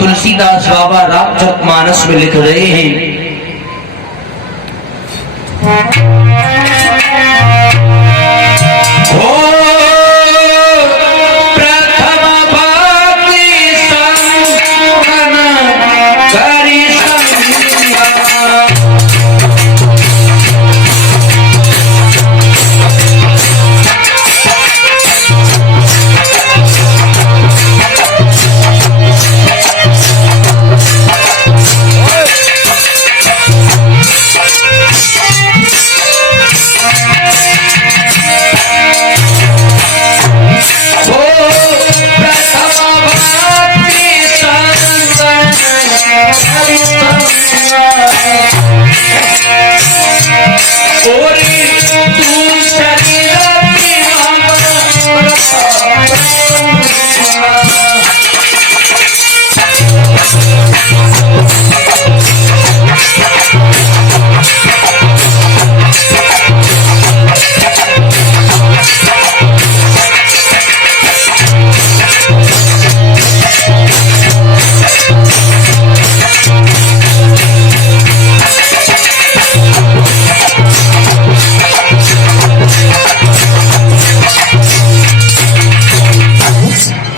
तुलसीदास बाबा रामचरितमानस में लिख रहे हैं,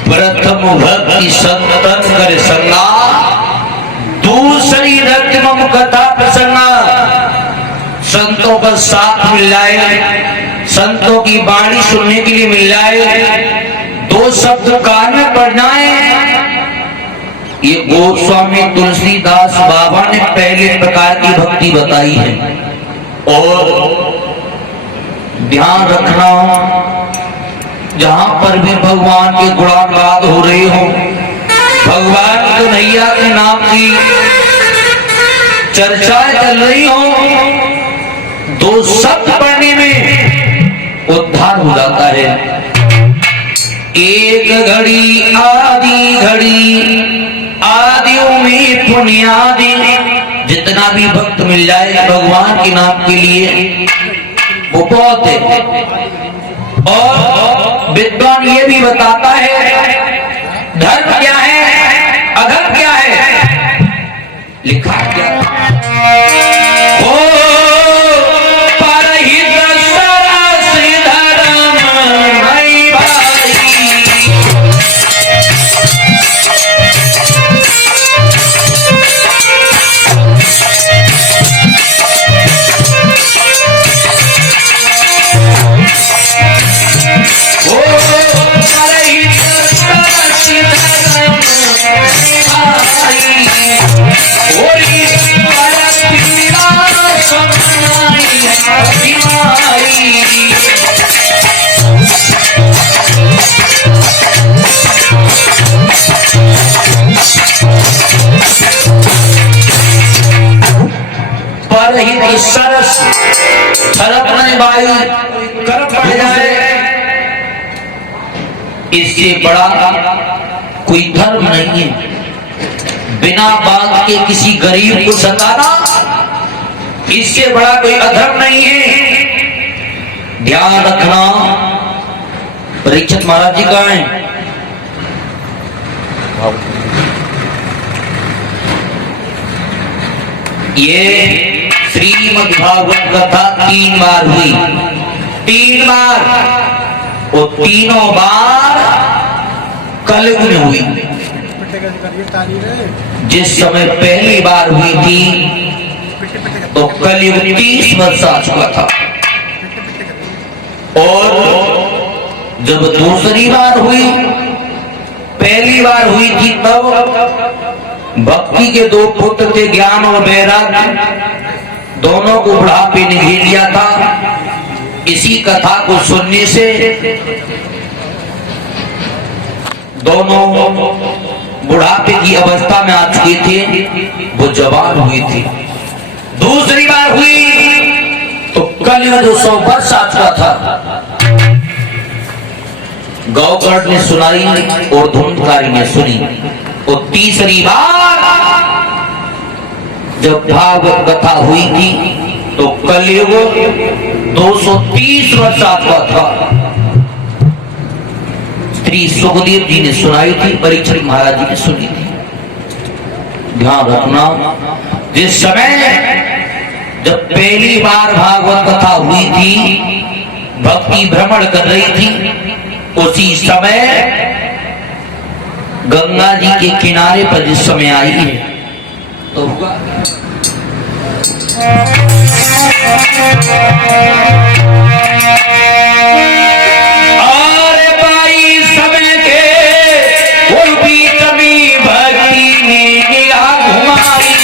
प्रथम भक्ति संतन कर संगा, दूसरी रत्नम कथा प्रसंगा। संतों का साथ मिल जाए, संतों की वाणी सुनने के लिए मिल जाए, दो शब्द कान में पड़ जाए। ये गोस्वामी तुलसीदास बाबा ने पहले प्रकार की भक्ति बताई है। और ध्यान रखना, जहां पर भी भगवान के गुणागान हो रहे हो, भगवान कन्हैया के नाम की चर्चाएं चल रही हो, दो शब्द पढ़ने में उद्धार हो जाता है। एक घड़ी आदि घड़ी, आदियों में पुण्यादि। जितना भी भक्त मिल जाए भगवान के नाम के लिए वो बहुत है। और विद्वान ये भी बताता है धर्म क्या है, अधर्म क्या है, लिखा क्या ओ परहित सरस धर्म नहीं भाई। परहित सरस छलक नहीं भाई, कर पड़ जाए, इससे बड़ा कोई धर्म नहीं है। बिना बात के किसी गरीब को सताना, इससे बड़ा कोई अधर्म नहीं है। ध्यान रखना। परीक्षित महाराज जी कहाँ हैं? ये श्रीमद् भागवत कथा 3 बार हुई, 3 बार, और तीनों बार कलयुग में हुई। जिस समय पहली बार हुई थी तो कलयुग 30 वर्ष आ चुका था, और जब दूसरी बार हुई, पहली बार हुई थी तब भक्ति के 2 पुत्र थे, ज्ञान और वैराग्य, दोनों को बुढ़ापे ने घेर लिया था। इसी कथा को सुनने से दोनों बुढ़ापे की अवस्था में आ चुके थे, वो जवान हुई थी। दूसरी बार हुई तो कलयुग 100 वर्ष आ चुका था। गौकर्ण ने सुनाई और धुंधकारी ने सुनी। और तीसरी बार जब भागवत कथा हुई थी तो कलयुग 230 वर्ष आ चुका था। श्री सुखदेव जी ने सुनाई थी, परीक्षित महाराज जी ने सुनी थी। ध्यान रखना, जिस समय जब पहली बार भागवत कथा हुई थी, भक्ति भ्रमण कर रही थी, उसी समय गंगा जी के किनारे पर जिस समय आई है तो हुआ और बाई समय के उन बीच में भक्ति ने निगाह घुमाई।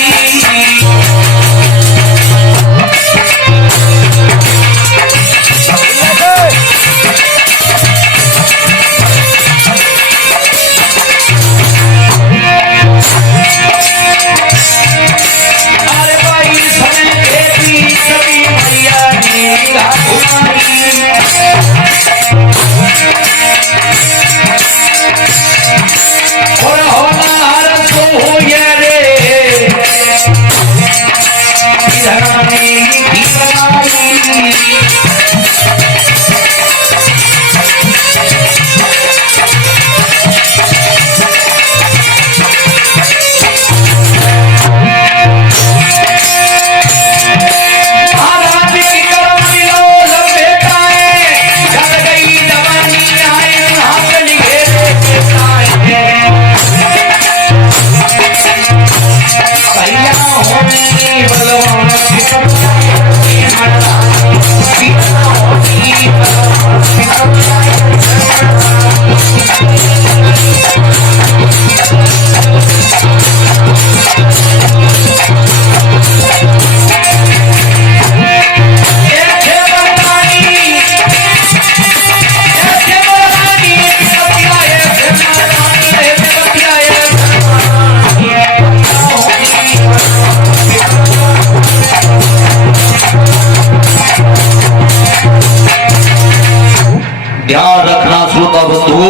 ध्यान रखना श्रोता बंधु,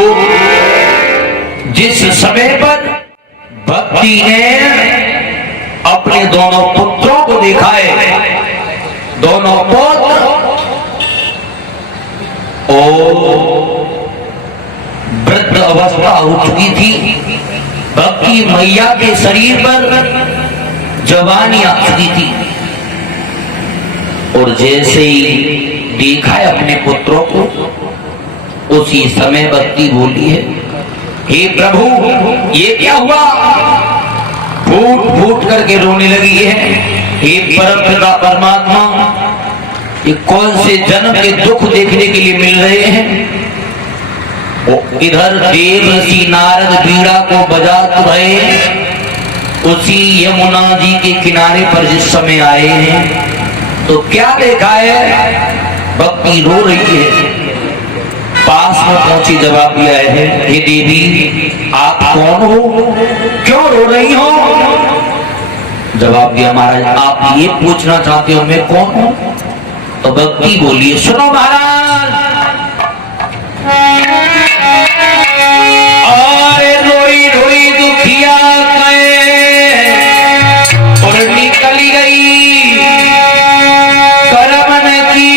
जिस समय पर भक्ति ने अपने दोनों पुत्रों को देखा है, दोनों पुत्र वृद्ध अवस्था हो चुकी थी, भक्ति मैया के शरीर पर जवानी आ चुकी थी, और जैसे ही देखा है अपने पुत्रों को, उसी समय भक्ति बोली है, हे प्रभु ये क्या हुआ? फूट फूट करके रोने लगी है। हे परमपिता परमात्मा, ये कौन से जन्म के दुख देखने के लिए मिल रहे हैं? इधर देवर्षि नारद बीड़ा को बजाते रहे, उसी यमुना जी के किनारे पर जिस समय आए हैं तो क्या देखा है? भक्ति रो रही है। पास में पहुंची, जवाब दिया है, हे देवी आप कौन हो, क्यों रो रही हो? जवाब दिया, महाराज आप ये पूछना चाहते हो मैं कौन हूं? तो भक्ति बोलिए, सुनो महाराज, अरे रोई रोई दुखिया और निकली गई करमन की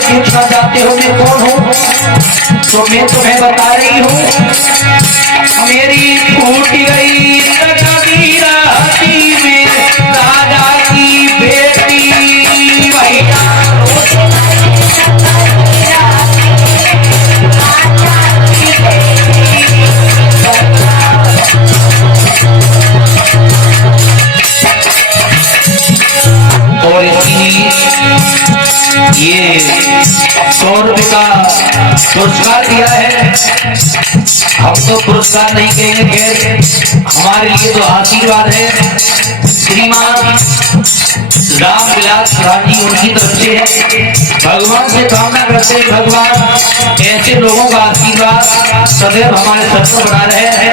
पूछना चाहते हो मैं कौन हूँ, तो मैं तुम्हें बता रही हूँ, मेरी फूट गई राती में राजा की बेटी भैया। और ये 100 रुपये का पुरस्कार दिया है हम तो पुरस्कार नहीं कहेंगे, खैर हमारे लिए तो आशीर्वाद है। श्रीमान रामविलास राजी उनकी तरफ से है। भगवान से कामना करते हैं, भगवान ऐसे लोगों का आशीर्वाद सदैव हमारे सर पर बना रहे हैं।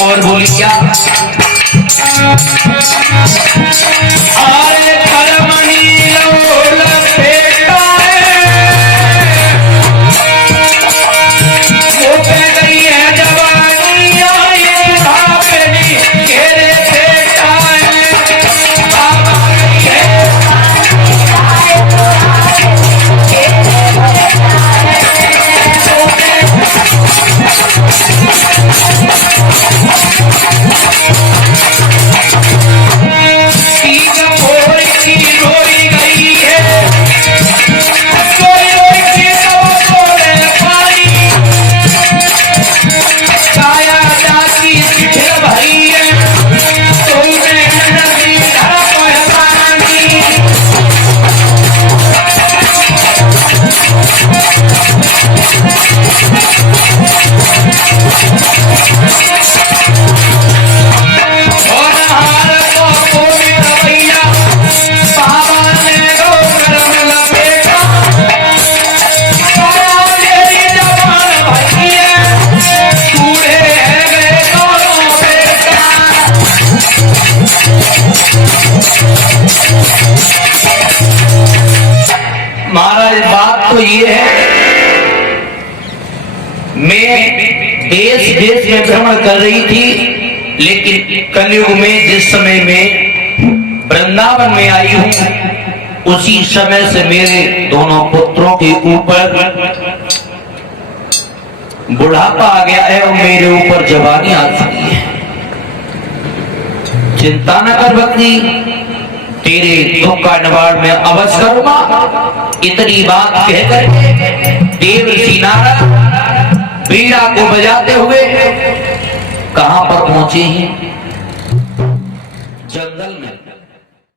और बोली क्या, अरे करमनी लोल बेटा वो कह गई है जवानी आई भापनी घेरे बेटा बाबा महाराज। बात तो ये है, मैं देश देश में भ्रमण कर रही थी, लेकिन कलयुग में जिस समय में वृंदावन में आई हूं उसी समय से मेरे दोनों पुत्रों के ऊपर बुढ़ापा आ गया है और मेरे ऊपर जवानी आ चुकी है। चिंता न कर भक्ति, तेरे दुख का निवारण मैं अवश्य करूंगा। इतनी बात कहकर देव ऋषि नारद बीड़ा को बजाते हुए कहां पर पहुंचे हैं? जंगल में।